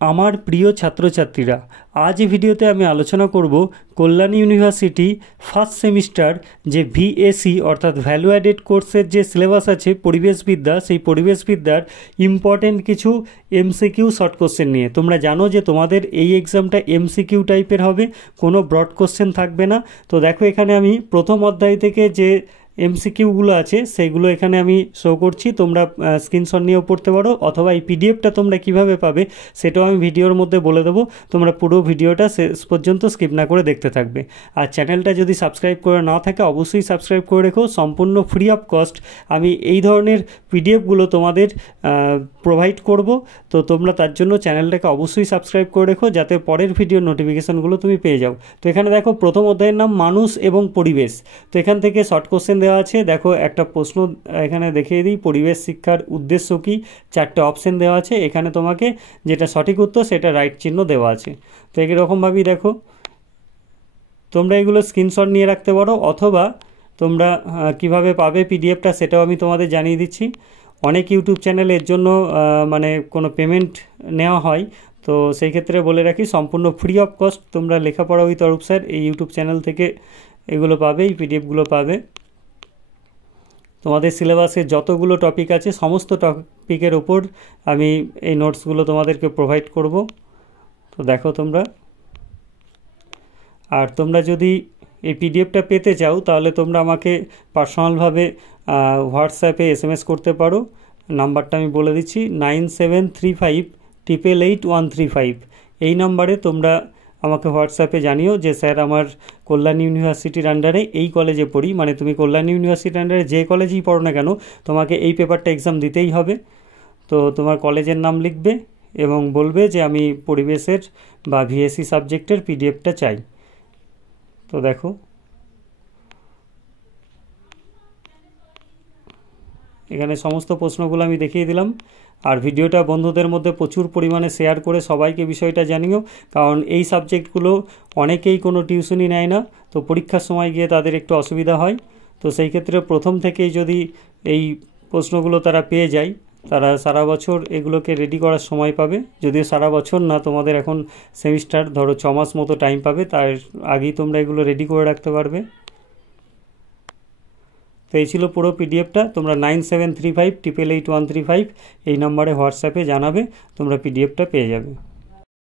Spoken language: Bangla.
আমার প্রিয় ছাত্রছাত্রীরা, আজ এই ভিডিওতে আমি আলোচনা করব কল্যাণী ইউনিভার্সিটি ফার্স্ট সেমিস্টার যে ভিএসি অর্থাৎ ভ্যালু অ্যাডেড কোর্সের যে সিলেবাস আছে পরিবেশবিদ্যা, সেই পরিবেশবিদ্যার ইম্পর্টেন্ট কিছু এমসিকিউ শর্ট কোশ্চেন নিয়ে। তোমরা জানো যে তোমাদের এই এক্সামটা এমসিকিউ টাইপের হবে, কোনো ব্রড কোশ্চেন থাকবে না। তো দেখো এখানে আমি প্রথম অধ্যায় থেকে যে এমসিকিউগুলো আছে সেইগুলো এখানে আমি শো করছি, তোমরা স্ক্রিনশট নিয়েও পড়তে পারো, অথবা এই পিডিএফটা তোমরা কিভাবে পাবে সেটাও আমি ভিডিওর মধ্যে বলে দেবো। তোমরা পুরো ভিডিওটা শেষ পর্যন্ত স্কিপ না করে দেখতে থাকবে। আর চ্যানেলটা যদি সাবস্ক্রাইব করে না থাকে অবশ্যই সাবস্ক্রাইব করে রেখো, সম্পূর্ণ ফ্রি অফ কস্ট আমি এই ধরনের পিডিএফগুলো তোমাদের প্রোভাইড করব। তো তোমরা তার জন্য চ্যানেলটাকে অবশ্যই সাবস্ক্রাইব করে রেখো যাতে পরের ভিডিওর নোটিফিকেশানগুলো তুমি পেয়ে যাও। তো এখানে দেখো প্রথম অধ্যায়ের নাম মানুষ এবং পরিবেশ। তো এখান থেকে শর্ট কোশ্চেন দেওয়া আছে, দেখো একটা প্রশ্ন এখানে দেখিয়ে দিই, পরিবেশ শিক্ষার উদ্দেশ্য কী, চারটে অপশন দেওয়া আছে, এখানে তোমাকে যেটা সঠিক উত্তর সেটা রাইট চিহ্ন দেওয়া আছে। তো এরকমভাবেই দেখো তোমরা এগুলো স্ক্রিনশট নিয়ে রাখতে পারো, অথবা তোমরা কিভাবে পাবে পিডিএফটা সেটাও আমি তোমাদের জানিয়ে দিচ্ছি। অনেক ইউটিউব চ্যানেলে এর জন্য মানে কোনো পেমেন্ট নেওয়া হয়, তো সেই ক্ষেত্রে বলে রাখি সম্পূর্ণ ফ্রি অফ কস্ট তোমরা লেখাপড়া উইথ অরূপ স্যার এই ইউটিউব চ্যানেল থেকে এগুলো পাবে, এই পিডিএফগুলো পাবে। তোমাদের সিলেবাসে যতগুলো টপিক আছে সমস্ত টপিকের ওপর আমি এই নোটসগুলো তোমাদেরকে প্রোভাইড করব। তো দেখো তোমরা, আর তোমরা যদি এই পিডিএফটা পেতে চাও তাহলে তোমরা আমাকে পার্সোনালভাবে হোয়াটসঅ্যাপে এসএমএস করতে পারো। নাম্বারটা আমি বলে দিচ্ছি 9735888135। এই নাম্বারে তোমরা আমাকে হোয়াটসঅ্যাপে জানিও যে স্যার আমার কল্যাণী ইউনিভার্সিটির আন্ডারে এই কলেজে পড়ি, মানে তুমি কল্যাণী ইউনিভার্সিটির আন্ডারে যে কলেজেই পড়ো না কেন তোমাকে এই পেপারটা এক্সাম দিতেই হবে। তো তোমার কলেজের নাম লিখবে এবং বলবে যে আমি পরিবেশের বা ভিএসসি সাবজেক্টের পিডিএফটা চাই। তো দেখো এখানে সমস্ত প্রশ্নগুলো আমি দেখিয়ে দিলাম। আর ভিডিওটা বন্ধুদের মধ্যে প্রচুর পরিমাণে শেয়ার করে সবাইকে বিষয়টা জানিও, কারণ এই সাবজেক্টগুলো অনেকেই কোনো টিউশনই নেয় না, তো পরীক্ষার সময় গিয়ে তাদের একটু অসুবিধা হয়। তো সেই ক্ষেত্রে প্রথম থেকেই যদি এই প্রশ্নগুলো তারা পেয়ে যায় তারা সারা বছর এগুলোকে রেডি করার সময় পাবে। যদিও সারা বছর না, তোমাদের এখন সেমিস্টার ধরো 6 মাস মতো টাইম পাবে, তার আগেই তোমরা এগুলো রেডি করে রাখতে পারবে। তো এই ছিল পুরো পিডিএফটা। তোমরা 9735888135 এই নাম্বারে হোয়াটসঅ্যাপে জানাবে, তোমরা পিডিএফটা পেয়ে যাবে।